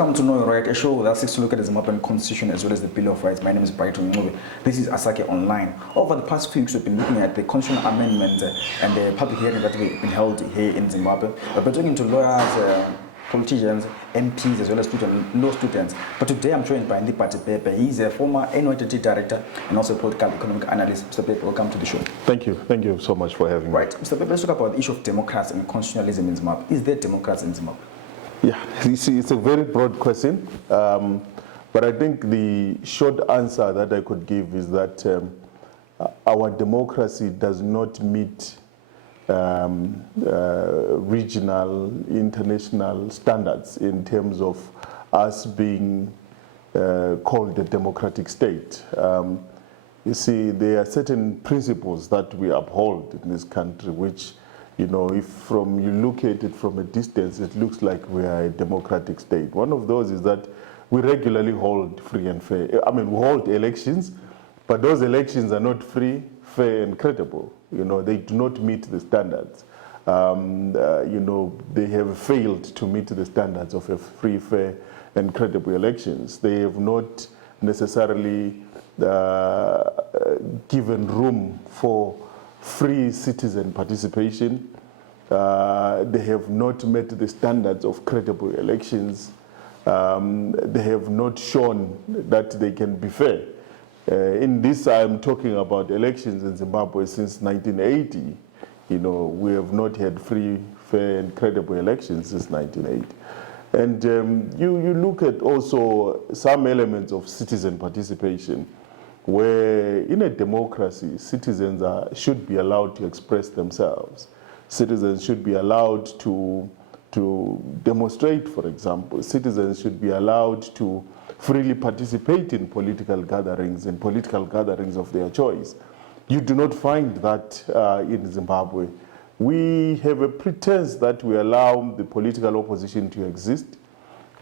Welcome to Know Your Right, a show that seeks to look at the Zimbabwean Constitution as well as the Bill of Rights. My name is Brighton. Ncube. This is Asake Online. Over the past few weeks, we've been looking at the constitutional amendments and the public hearing that we've been held here in Zimbabwe. We've been talking to lawyers, politicians, MPs, as well as law students. But today I'm joined by Bhebhe. He's a former NYTT director and also a political economic analyst. Mr. Bhebhe, welcome to the show. Thank you. Thank you so much for having me. Right. Mr. Bhebhe, let's talk about the issue of democracy and constitutionalism in Zimbabwe. Is there democracy in Zimbabwe? Yeah, you see, it's a very broad question. But I think the short answer that I could give is that our democracy does not meet regional, international standards in terms of us being called a democratic state. You see, there are certain principles that we uphold in this country, which, you know, if you look at it from a distance, it looks like we are a democratic state. One of those is that we regularly hold free and fair. I mean, we hold elections, but those elections are not free, fair, and credible. You know, they do not meet the standards. You know, they have failed to meet the standards of a free, fair, and credible elections. They have not necessarily given room for free citizen participation. They have not met the standards of credible elections. They have not shown that they can be fair. In this, I'm talking about elections in Zimbabwe since 1980. You know, we have not had free, fair, and credible elections since 1980. And you look at also some elements of citizen participation, where in a democracy, citizens should be allowed to express themselves. Citizens should be allowed to demonstrate, for example. Citizens should be allowed to freely participate in political gatherings of their choice. You do not find that in Zimbabwe. We have a pretense that we allow the political opposition to exist,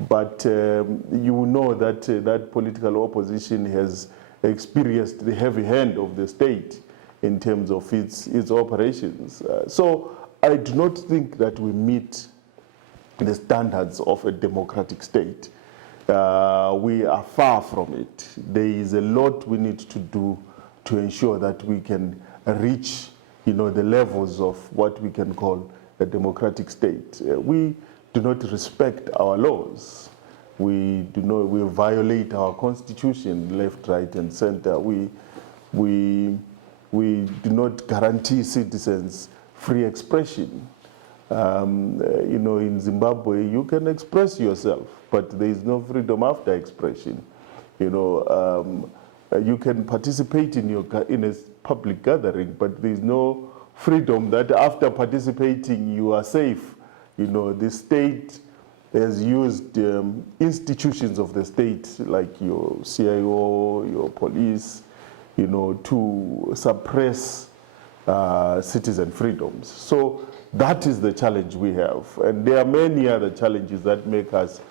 but you know that that political opposition has experienced the heavy hand of the state in terms of its operations. So I do not think that we meet the standards of a democratic state. We are far from it. There is a lot we need to do to ensure that we can reach, you know, the levels of what we can call a democratic state. We do not respect our laws. We violate our constitution, left, right, and center. We do not guarantee citizens free expression. You know, in Zimbabwe, you can express yourself, but there is no freedom after expression. You know, you can participate in a public gathering, but there is no freedom that after participating you are safe. You know, the state has used institutions of the state, like your CIO, your police, you know, to suppress citizen freedoms. So that is the challenge we have. And there are many other challenges that make us,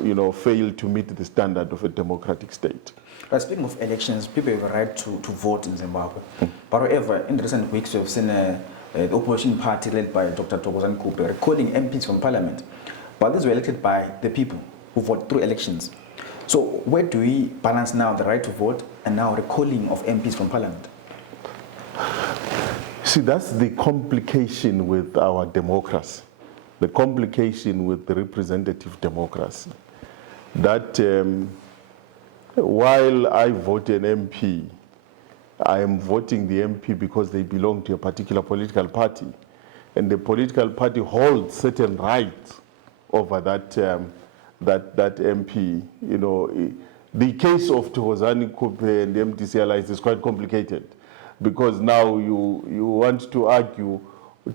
you know, fail to meet the standard of a democratic state. Speaking of elections, people have a right to vote in Zimbabwe. But however, in recent weeks, we've seen the opposition party led by Dr. Ncube recalling MPs from parliament. But these were elected by the people who vote through elections. So where do we balance now the right to vote and now recalling of MPs from parliament? See, that's the complication with our democracy, the complication with the representative democracy. That while I vote an MP, I am voting the MP because they belong to a particular political party. And the political party holds certain rights over that MP. You know, the case of Ncube and the MDC alliance is quite complicated, because now you want to argue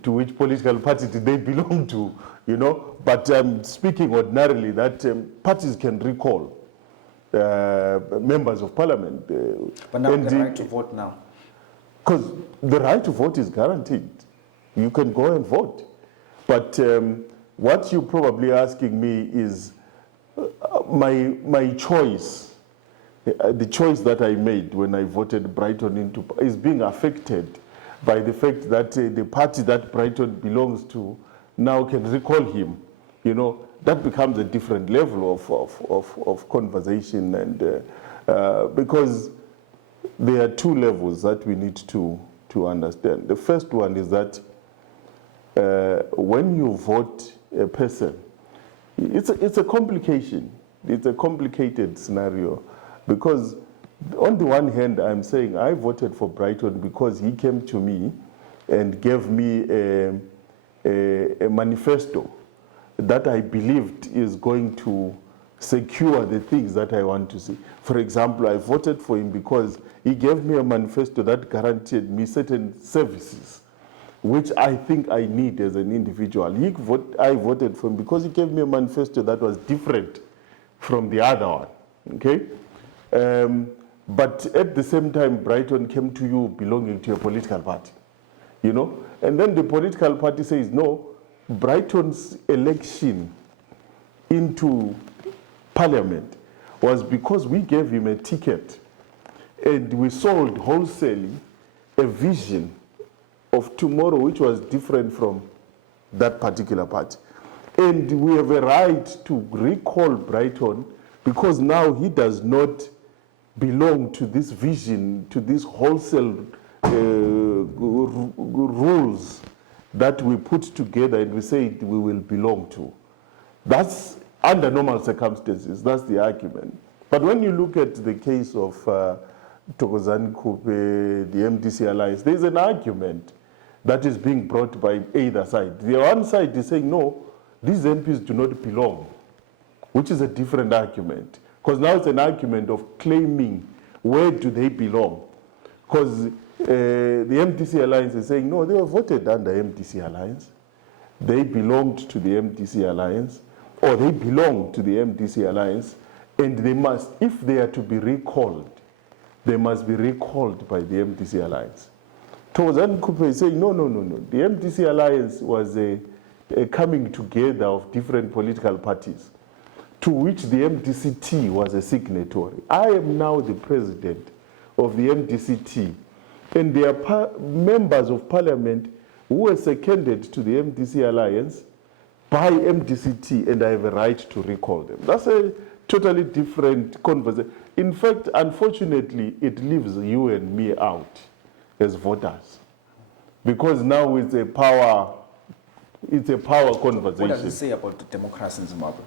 to which political party do they belong to, you know. But speaking ordinarily, that parties can recall members of parliament. But now the right to vote now? Because the right to vote is guaranteed. You can go and vote. But what you're probably asking me is my choice, the choice that I made when I voted Brighton into, is being affected by the fact that the party that Brighton belongs to now can recall him. You know, that becomes a different level of conversation, and because there are two levels that we need to understand. The first one is that when you vote a person, it's a complication. It's a complicated scenario, because on the one hand, I'm saying I voted for Brighton because he came to me and gave me a manifesto that I believed is going to secure the things that I want to see. For example, I voted for him because he gave me a manifesto that guaranteed me certain services, which I think I need as an individual. I voted for him because he gave me a manifesto that was different from the other one, okay? But at the same time, Brighton came to you belonging to a political party, you know? And then the political party says, no, Brighton's election into parliament was because we gave him a ticket and we sold wholesalely a vision of tomorrow which was different from that particular party. And we have a right to recall Brighton because now he does not belong to this vision, to these wholesale rules that we put together and we say we will belong to. That's under normal circumstances, that's the argument. But when you look at the case of Ncube, the MDC Alliance, there's an argument that is being brought by either side. The one side is saying, no, these MPs do not belong, which is a different argument. Because now it's an argument of claiming where do they belong. Because the MDC Alliance is saying, no, they were voted under MDC Alliance. They belonged to the MDC Alliance, or they belong to the MDC Alliance, and they must, if they are to be recalled, they must be recalled by the MDC Alliance. Ncube is saying, no. The MDC Alliance was a coming together of different political parties, to which the MDCT was a signatory. I am now the president of the MDCT, and there are members of parliament who were seconded to the MDC Alliance by MDCT, and I have a right to recall them. That's a totally different conversation. In fact, unfortunately, it leaves you and me out as voters, because now it's a power conversation. What does it say about democracy in Zimbabwe?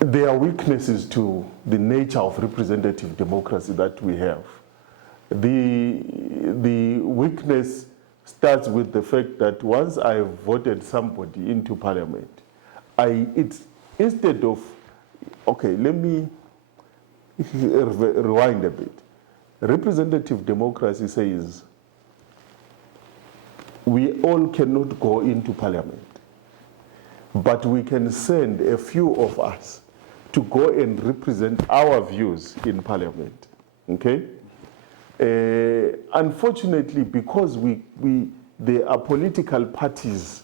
There are weaknesses to the nature of representative democracy that we have. The weakness starts with the fact that once I have voted somebody into parliament, it's instead of, okay, let me rewind a bit. Representative democracy says we all cannot go into parliament, but we can send a few of us to go and represent our views in parliament, okay? Unfortunately, because there are political parties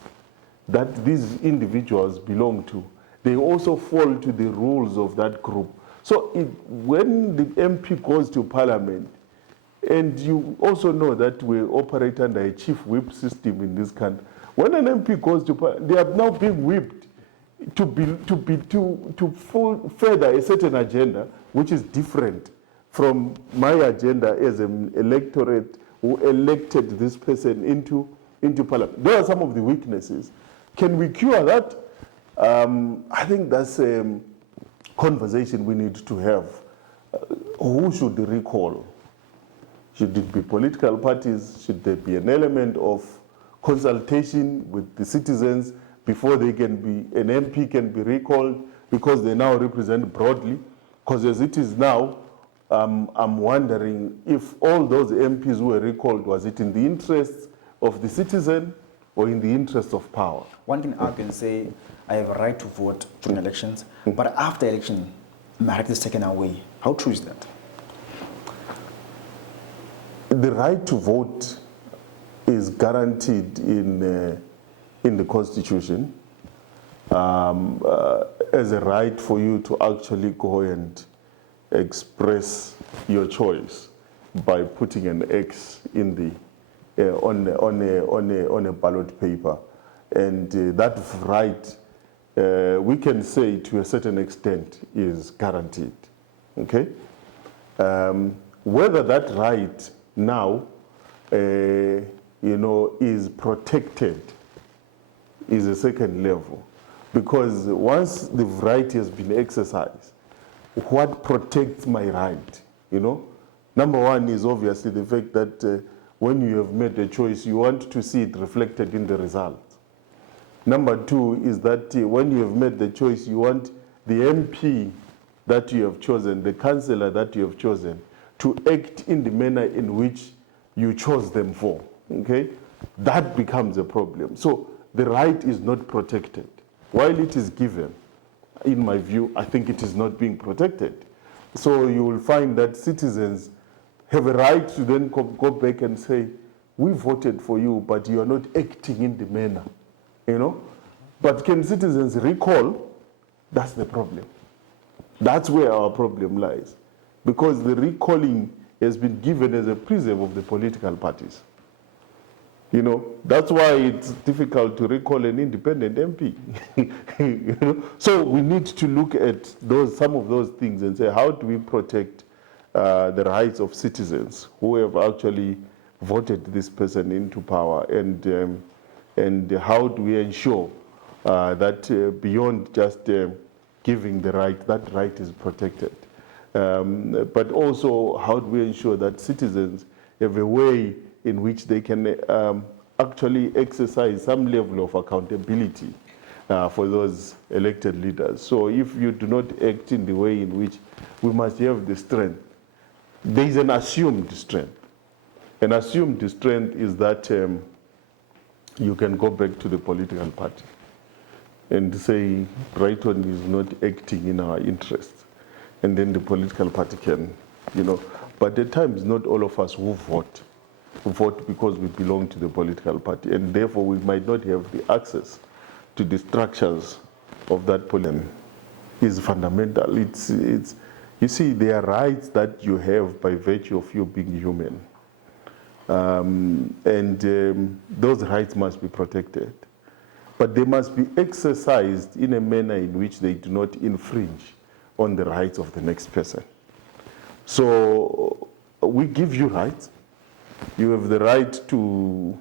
that these individuals belong to, they also fall to the rules of that group. So when the MP goes to parliament, and you also know that we operate under a chief whip system in this country, when an MP goes to parliament, they are now being whipped to further a certain agenda, which is different from my agenda as an electorate who elected this person into parliament. There are some of the weaknesses. Can we cure that? I think that's a conversation we need to have. Who should recall? Should it be political parties? Should there be an element of consultation with the citizens before they can be, an MP can be recalled because they now represent broadly? Because as it is now, I'm wondering if all those MPs who were recalled, was it in the interests of the citizen or in the interest of power? One can argue and say, I have a right to vote during elections, but after election, my right is taken away. How true is that? The right to vote is guaranteed in the Constitution as a right for you to actually go and express your choice by putting an X in the on a ballot paper, and that right we can say to a certain extent is guaranteed. Okay? Whether that right now, is protected is a second level. Because once the right has been exercised, what protects my right? Number one is obviously the fact that when you have made a choice, you want to see it reflected in the results. Number two is that when you have made the choice, you want the MP that you have chosen, the councillor that you have chosen, to act in the manner in which you chose them for. Okay? That becomes a problem. So the right is not protected. While it is given, in my view, I think it is not being protected. So you will find that citizens have a right to then go back and say, we voted for you, but you are not acting in the manner, But can citizens recall? That's the problem. That's where our problem lies. Because the recalling has been given as a preserve of the political parties. That's why it's difficult to recall an independent MP. So we need to look at some of those things and say, how do we protect the rights of citizens who have actually voted this person into power, and how do we ensure that beyond just giving the right, that right is protected. But also, how do we ensure that citizens have a way in which they can actually exercise some level of accountability for those elected leaders. So if you do not act in the way in which we must have the strength, there is an assumed strength. An assumed strength is that you can go back to the political party and say Brighton is not acting in our interests. And then the political party can, But at times, not all of us who vote because we belong to the political party, and therefore we might not have the access to the structures of that polity. Is fundamental. You see, there are rights that you have by virtue of you being human, those rights must be protected, but they must be exercised in a manner in which they do not infringe on the rights of the next person. So we give you rights. You have the right to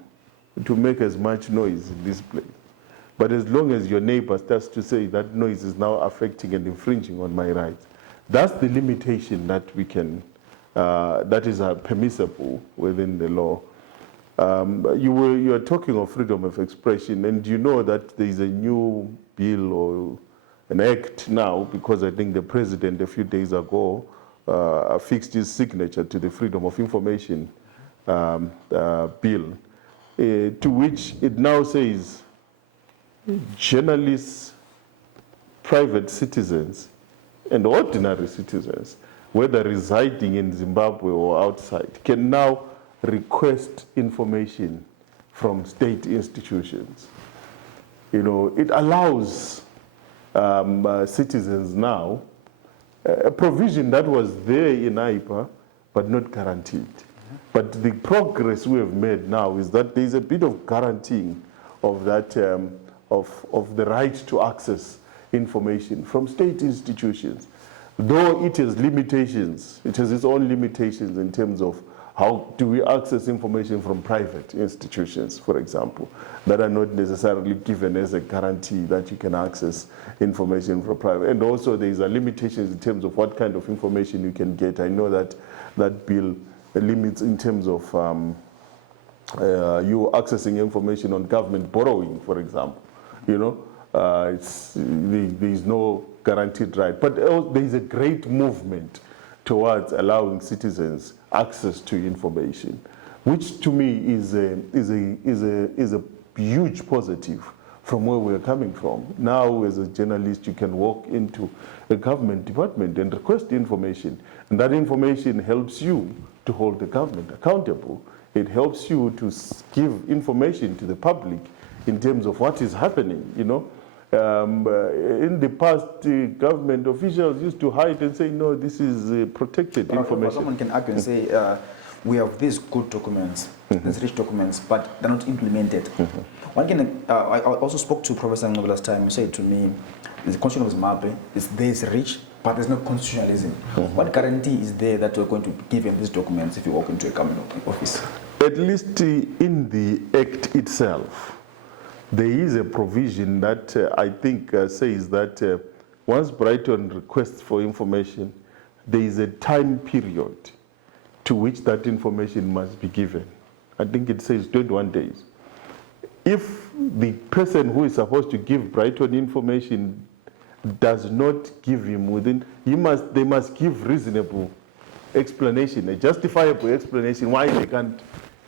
make as much noise in this place. But as long as your neighbor starts to say that noise is now affecting and infringing on my rights, that's the limitation that we can, that is permissible within the law. You are talking of freedom of expression, and you know that there is a new bill or an act now, because I think the president a few days ago affixed his signature to the Freedom of Information bill, to which it now says journalists, private citizens, and ordinary citizens, whether residing in Zimbabwe or outside, can now request information from state institutions. It allows citizens now a provision that was there in IPA, but not guaranteed. But the progress we have made now is that there is a bit of guaranteeing of that, of the right to access information from state institutions. Though it has limitations, it has its own limitations in terms of how do we access information from private institutions, for example, that are not necessarily given as a guarantee that you can access information from private. And also there is a limitations in terms of what kind of information you can get. I know that that bill limits in terms of you accessing information on government borrowing, for example. There is no guaranteed right. But there is a great movement towards allowing citizens access to information, which to me is a huge positive from where we're coming from. Now, as a journalist, you can walk into a government department and request information, and that information helps you to hold the government accountable. It helps you to give information to the public in terms of what is happening, In the past, government officials used to hide and say, no, this is protected information. Someone can argue and say, we have these good documents, these rich documents, but they're not implemented. One can, I also spoke to Professor Ncube last time. He said to me, the constitution of Zimbabwe is rich, but there's no constitutionalism. What guarantee is there that you're going to give him these documents if you walk into a government office? At least in the Act itself, there is a provision that I think says that once Brighton requests for information, there is a time period to which that information must be given. I think it says 21 days. If the person who is supposed to give Brighton information does not give him within, they must give reasonable explanation, a justifiable explanation why they can't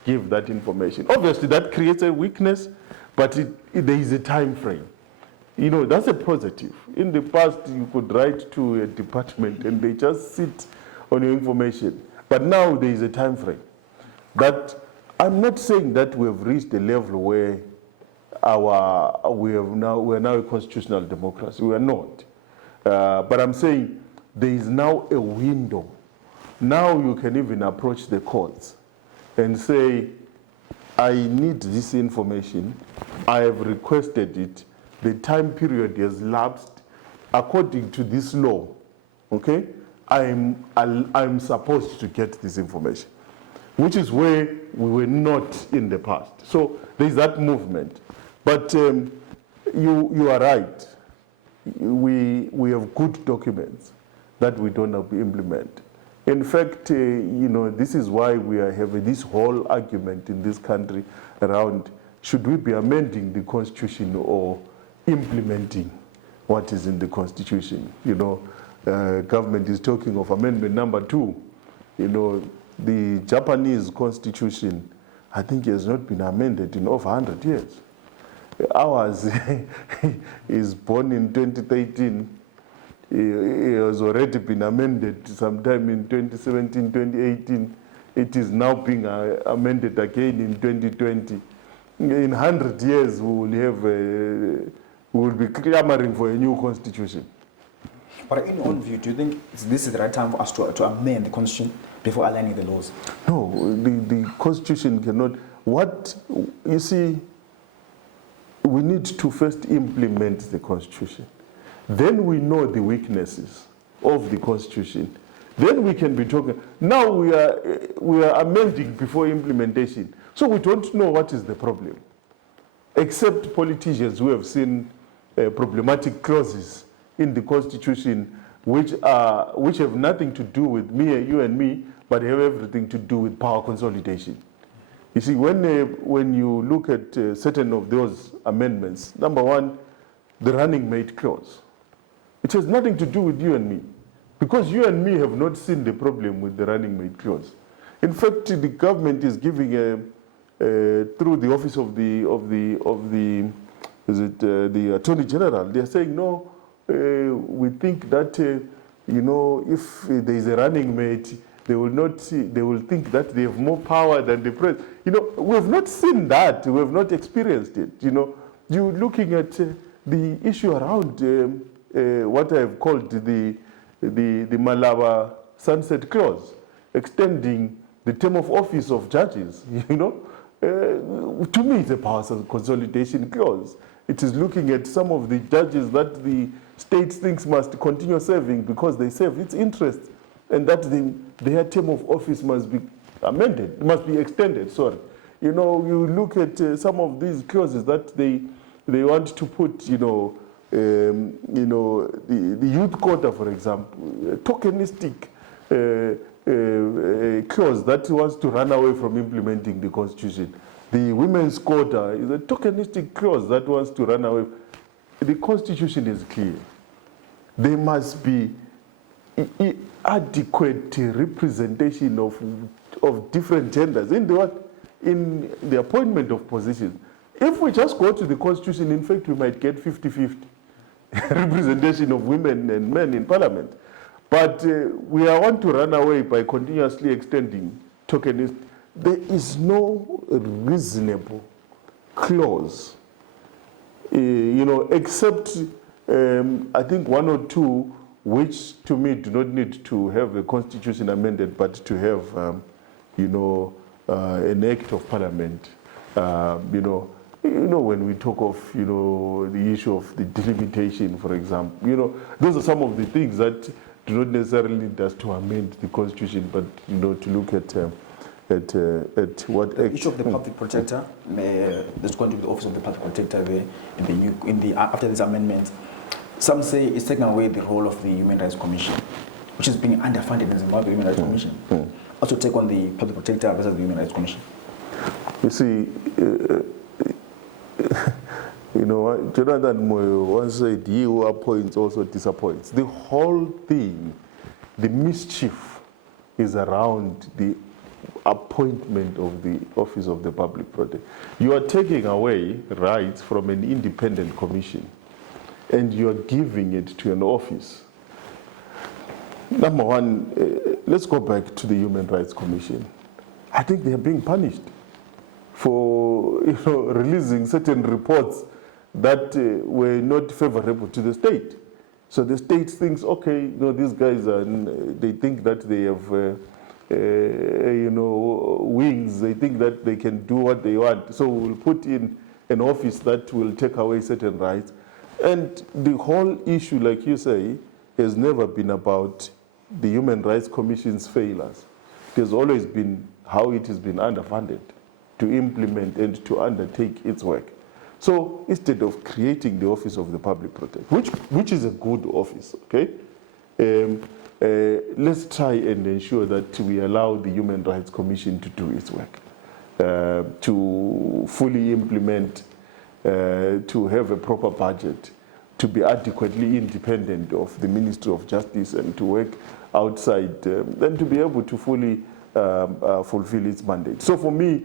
give that information. Obviously, that creates a weakness, but there is a time frame. You know, that's a positive. In the past, you could write to a department and they just sit on your information. But now there is a time frame. But I'm not saying that we have reached a level where we're now a constitutional democracy. We are not. But I'm saying there is now a window. Now you can even approach the courts and say, I need this information. I have requested it. The time period has lapsed. According to this law, okay, I'm supposed to get this information, which is where we were not in the past. So there's that movement. But you are right. We have good documents that we don't implement. In fact, you know, this is why we are having this whole argument in this country around should we be amending the Constitution or implementing what is in the Constitution. You know, government is talking of amendment number 2. You know, the Japanese Constitution, I think, has not been amended in over 100 years. Ours is born in 2013. It has already been amended sometime in 2017, 2018. It is now being amended again in 2020. In 100 years, we will be clamoring for a new constitution. But in your own view, do you think this is the right time for us to amend the constitution before aligning the laws? No, the constitution cannot. What, you see, we need to first implement the constitution. Then we know the weaknesses of the constitution. Then we can be talking. Now we are amending before implementation. So we don't know what is the problem. Except politicians who have seen problematic clauses in the constitution which have nothing to do with me, you and me, but have everything to do with power consolidation. You see, when you look at certain of those amendments, number one, the running mate clause. It has nothing to do with you and me, because you and me have not seen the problem with the running mate clause. In fact, the government is giving through the office of the Attorney General, they are saying no. We think that you know, if there is a running mate, they will think that they have more power than the president. You know, we have not seen that. We have not experienced it. You know, you're looking at the issue around what I have called the Malaba sunset clause, extending the term of office of judges. You know, to me, it's a power consolidation clause. It is looking at some of the judges that the state thinks must continue serving because they serve its interests, and that their term of office must be amended, must be extended, sorry. You know, you look at some of these clauses that they want to put, you know, the youth quota, for example, a tokenistic clause that wants to run away from implementing the Constitution. The women's quota is a tokenistic clause that wants to run away. The Constitution is clear. There must be adequate representation of different genders in the appointment of positions. If we just go to the Constitution, in fact, we might get 50-50 representation of women and men in Parliament. But we want to run away by continuously extending tokenistic. There is no reasonable clause, you know, except I think one or two, which to me do not need to have the Constitution amended, but to have an act of parliament, when we talk of, the issue of the delimitation, for example, those are some of the things that do not necessarily need us to amend the constitution, but, to look at what the issue of the public protector. There's going to be the office of the public protector there after this amendment. Some say it's taking away the role of the Human Rights Commission, which is being underfunded in Zimbabwe. Human Rights Commission also take on the public protector versus the Human Rights Commission. You see, Jonathan Moyo once said, "He who appoints also disappoints." The whole thing, the mischief, is around the appointment of the office of the public protector. You are taking away rights from an independent commission, and you are giving it to an office. Number one, let's go back to the Human Rights Commission. I think they are being punished for releasing certain reports that were not favorable to the state. So the state thinks, okay, these guys they think that they have wings. They think that they can do what they want. So we'll put in an office that will take away certain rights. And the whole issue, like you say, has never been about the Human Rights Commission's failures. It has always been how it has been underfunded to implement and to undertake its work. So instead of creating the Office of the Public Protector, which is a good office, okay, let's try and ensure that we allow the Human Rights Commission to do its work, to fully implement, to have a proper budget, to be adequately independent of the Ministry of Justice and to work outside, and to be able to fully fulfill its mandate. So for me,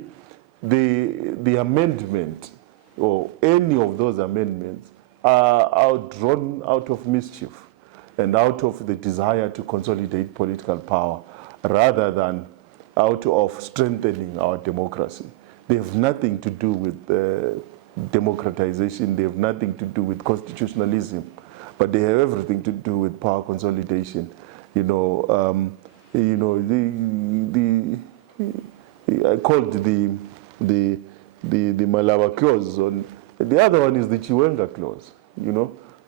the amendment or any of those amendments are drawn out of mischief and out of the desire to consolidate political power rather than out of strengthening our democracy. They have nothing to do with democratization, they have nothing to do with constitutionalism, but they have everything to do with power consolidation. I called the Malaba clause on, the other one is the Chiwenga clause,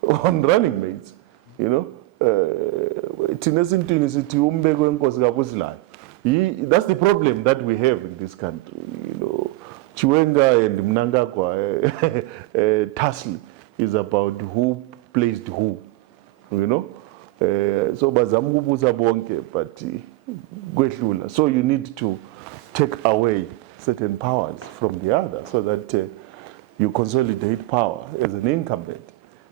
on running mates, That's the problem that we have in this country, Chiwenga and Mnangagwa tussle is about who placed who, so bazamubuza bonke but gwedlula. So you need to take away certain powers from the other so that you consolidate power as an incumbent.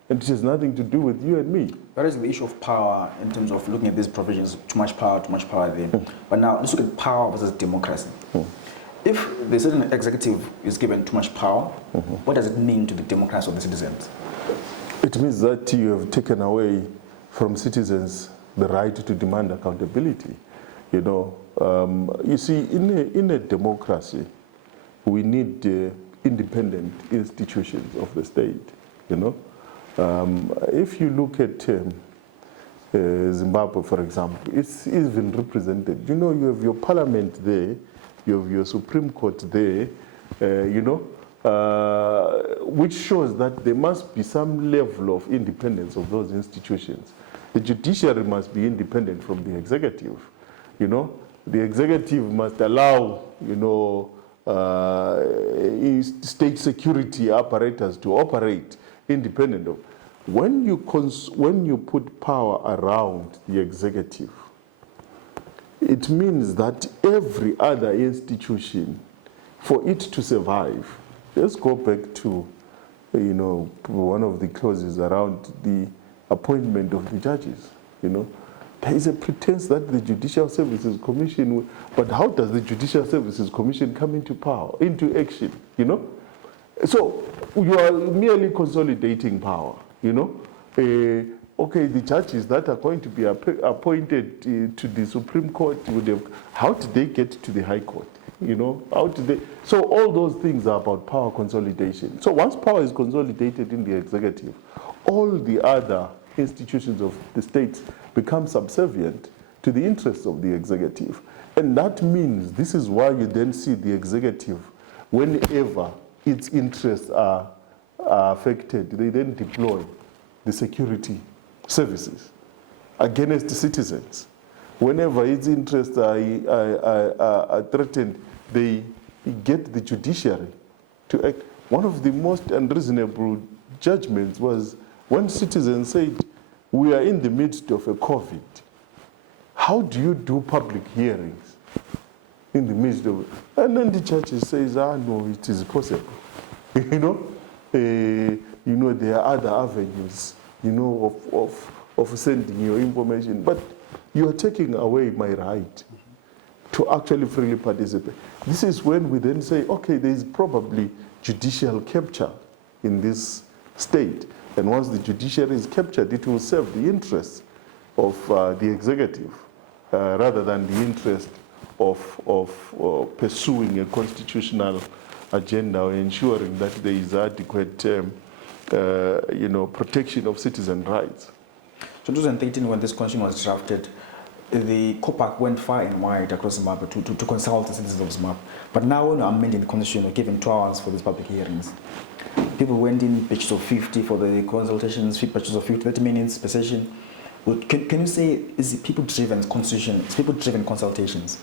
And it has nothing to do with you and me. That is the issue of power in terms of looking at these provisions, too much power there. But now let's look at power versus democracy. If the certain executive is given too much power, what does it mean to the democracy of the citizens? It means that you have taken away from citizens the right to demand accountability. You see, in a democracy, we need independent institutions of the state. If you look at Zimbabwe, for example, it's even represented. You have your parliament there, you have your Supreme Court there, which shows that there must be some level of independence of those institutions. The judiciary must be independent from the executive. The executive must allow, state security apparatus to operate independent of. When you put power around the executive, it means that every other institution, for it to survive, let's go back to, one of the clauses around the appointment of the judges. There is a pretense that the Judicial Services Commission, but how does the Judicial Services Commission come into power, into action? So you are merely consolidating power. Okay, the judges that are going to be appointed to the Supreme Court would have. How did they get to the High Court? How did they? So all those things are about power consolidation. So once power is consolidated in the executive, all the other institutions of the state become subservient to the interests of the executive. And that means, this is why you then see the executive, whenever its interests are affected, they then deploy the security services against the citizens. Whenever its interests are threatened, they get the judiciary to act. One of the most unreasonable judgments was when citizens said, we are in the midst of a COVID. How do you do public hearings in the midst of it? And then the judge says, no, it is possible. There are other avenues, of sending your information. But you are taking away my right to actually freely participate. This is when we then say, okay, there is probably judicial capture in this state. And once the judiciary is captured, it will serve the interests of the executive rather than the interest of pursuing a constitutional agenda or ensuring that there is adequate protection of citizen rights. So in 2013, when this constitution was drafted, the COPAC went far and wide across Zimbabwe to consult the citizens of Zimbabwe. But now when we're amending the constitution, we're given 2 hours for these public hearings. People went in batches of 50 for the consultations, batches of 50, 30 minutes per session. Can you say, is it people-driven constitution, it's people-driven consultations?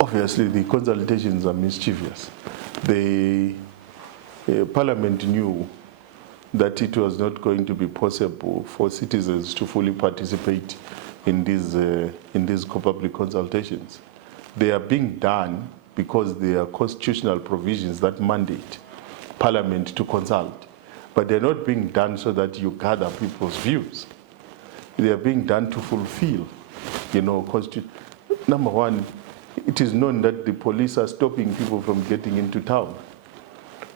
Obviously, the consultations are mischievous. The Parliament knew that it was not going to be possible for citizens to fully participate in these public consultations. They are being done because there are constitutional provisions that mandate Parliament to consult. But they're not being done so that you gather people's views. They are being done to fulfill, Number one, it is known that the police are stopping people from getting into town.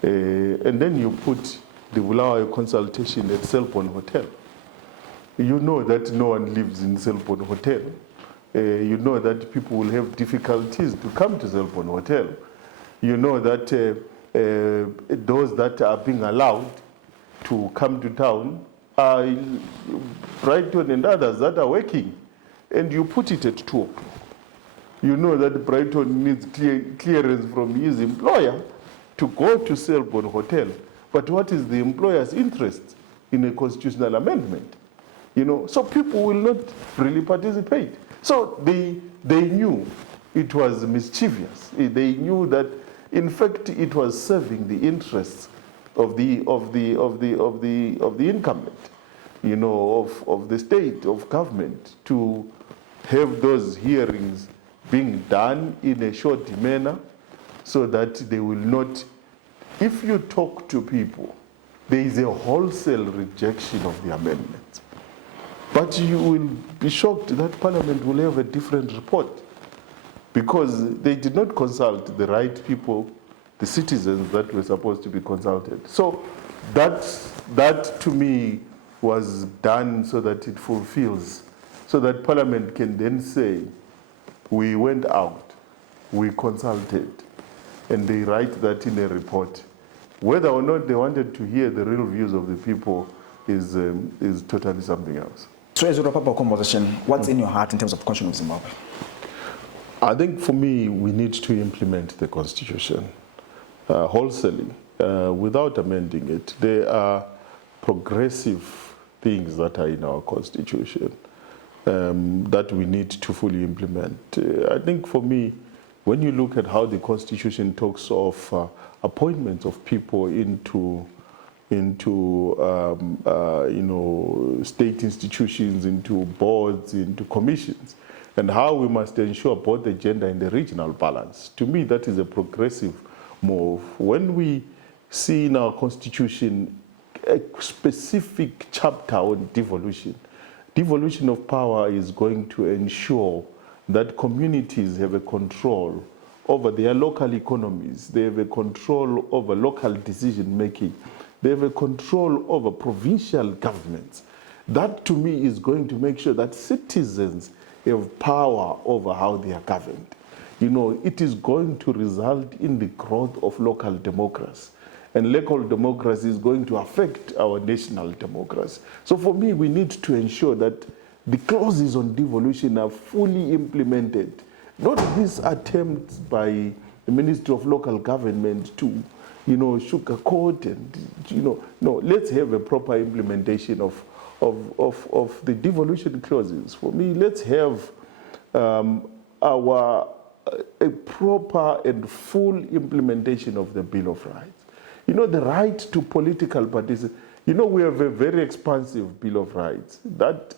And then you put the Bulawayo consultation at Selborne Hotel. You know that no one lives in Selborne Hotel. You know that people will have difficulties to come to Selborne Hotel. You know that those that are being allowed to come to town are Brighton and others that are working. And you put it at 2 o'clock. You know that Brighton needs clearance from his employer to go to Selborne Hotel. But what is the employer's interest in a constitutional amendment? So people will not really participate. So they knew it was mischievous. They knew that, in fact, it was serving the interests of the incumbent, of the state, of government, to have those hearings being done in a short manner so that they will not. If you talk to people, there is a wholesale rejection of the amendments. But you will be shocked that Parliament will have a different report because they did not consult the right people, the citizens that were supposed to be consulted. So that to me was done so that it fulfills, so that Parliament can then say, we went out, we consulted, and they write that in a report. Whether or not they wanted to hear the real views of the people is totally something else. So as we wrap up our conversation, what's in your heart in terms of the Constitution of Zimbabwe? I think for me, we need to implement the Constitution wholesale without amending it. There are progressive things that are in our Constitution that we need to fully implement. I think for me, when you look at how the Constitution talks of appointments of people into state institutions, into boards, into commissions, and how we must ensure both the gender and the regional balance. To me, that is a progressive move. When we see in our Constitution a specific chapter on devolution, devolution of power is going to ensure that communities have a control over their local economies. They have a control over local decision making. They have a control over provincial governments. That to me is going to make sure that citizens have power over how they are governed. It is going to result in the growth of local democracy. And local democracy is going to affect our national democracy. So for me, we need to ensure that the clauses on devolution are fully implemented Not these attempts by the Ministry of Local Government to, sugarcoat and, no, let's have a proper implementation of the devolution clauses. For me, let's have a proper and full implementation of the Bill of Rights. The right to political participation. We have a very expansive Bill of Rights that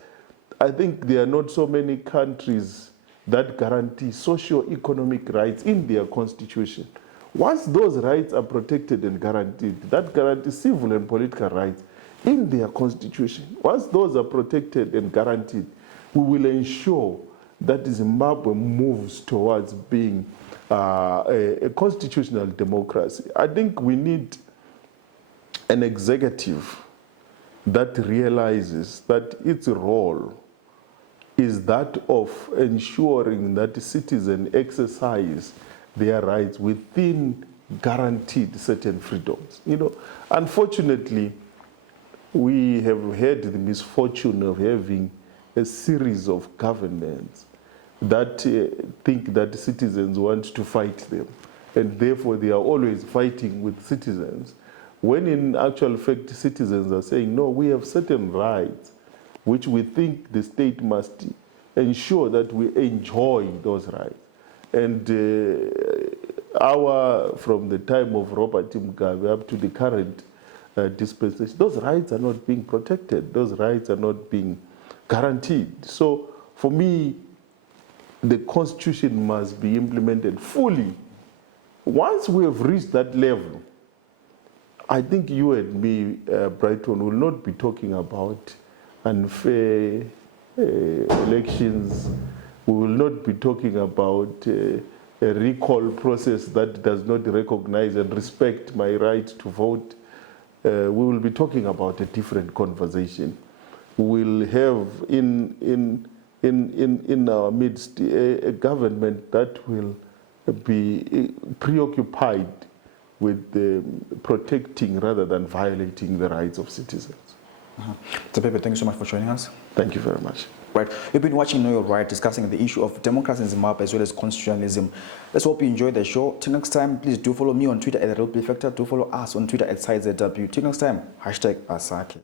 I think there are not so many countries that guarantee socio-economic rights in their constitution. Once those rights are protected and guaranteed, that guarantees civil and political rights in their constitution. Once those are protected and guaranteed, we will ensure that Zimbabwe moves towards being a constitutional democracy. I think we need an executive that realizes that its role is that of ensuring that citizens exercise their rights within guaranteed certain freedoms. Unfortunately, we have had the misfortune of having a series of governments that think that citizens want to fight them, and therefore they are always fighting with citizens, when in actual fact citizens are saying, no, we have certain rights which we think the state must ensure that we enjoy those rights. And from the time of Robert Mugabe up to the current dispensation, those rights are not being protected. Those rights are not being guaranteed. So for me, the Constitution must be implemented fully. Once we have reached that level, I think you and me, Brighton, will not be talking about unfair elections. We will not be talking about a recall process that does not recognize and respect my right to vote. We will be talking about a different conversation. We will have in our midst a government that will be preoccupied with protecting rather than violating the rights of citizens. Bhebhe, thank you so much for joining us. Thank you very much. Right, you've been watching Know Your Right, discussing the issue of democracy in Zimbabwe as well as constitutionalism. Let's hope you enjoyed the show. Till next time, please do follow me on Twitter at RealBFactor. Do follow us on Twitter at SideZW. Till next time, #Asake.